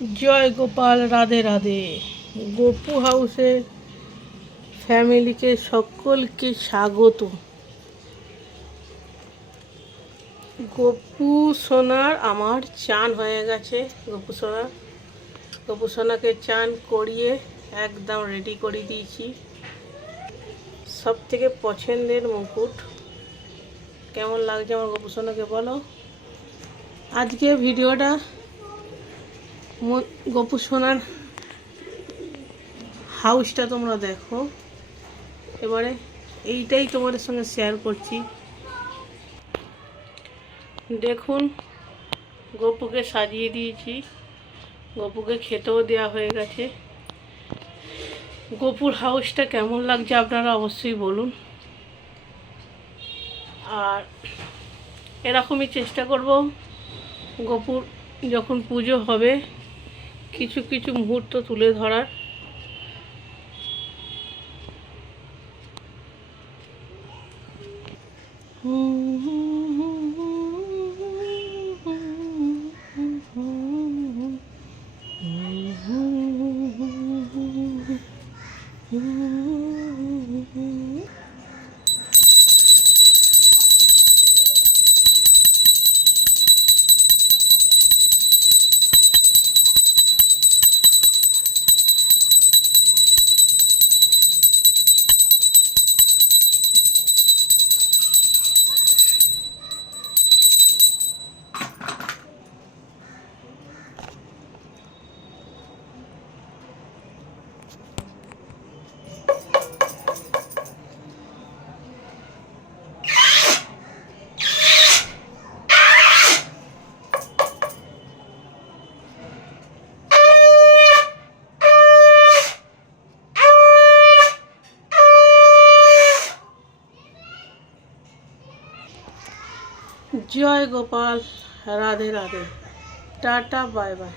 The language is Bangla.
জয় গোপাল, রাধে রাধে। গপু হাউসের ফ্যামিলিকে সকলকে স্বাগত। গপু সোনার আমার চান হয়ে গেছে। গপু সোনাকে চান করিয়ে একদম রেডি করে দিয়েছি। সব থেকে পছন্দের মুকুট। কেমন লাগছে আমার গপু সোনাকে বলো। আজকে ভিডিওটা গপু সোনার হাউসটা তোমরা দেখো। এবারে এইটাই তোমাদের সঙ্গে শেয়ার করছি। দেখুন, গপুকে সাজিয়ে দিয়েছি, গপুকে খেতেও দেওয়া হয়ে গেছে। গপুর হাউসটা কেমন লাগছে আপনারা অবশ্যই বলুন। আর এরকমই চেষ্টা করব গপুর যখন পুজো হবে কিছু কিছু মুহূর্ত তুলে ধরার। জয় Gopal, Radhe Radhe, tata, bye by.